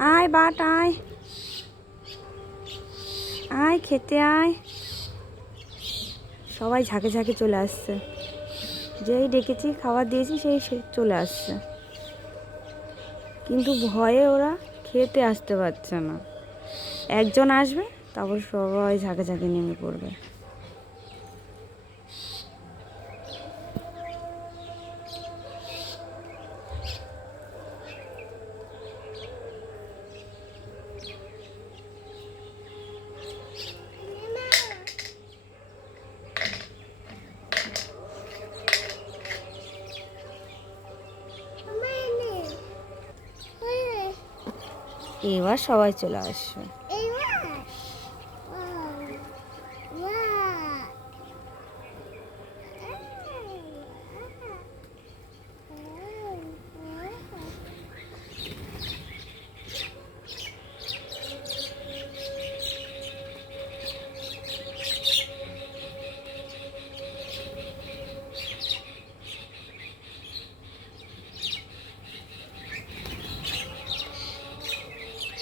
আয় বাট, আয়। আয়, খেতে আয়। সবাই ঝাঁকে ঝাঁকে চলে আসছে। যেই ডেকেছি, খাবার দিয়েছি, সেই সে চলে আসছে। কিন্তু ভয়ে ওরা খেতে আসতে পারছে না। একজন আসবে, তারপর সবাই ঝাঁকে ঝাঁকে নেমে পড়বে। এবার সবাই চলে আসবে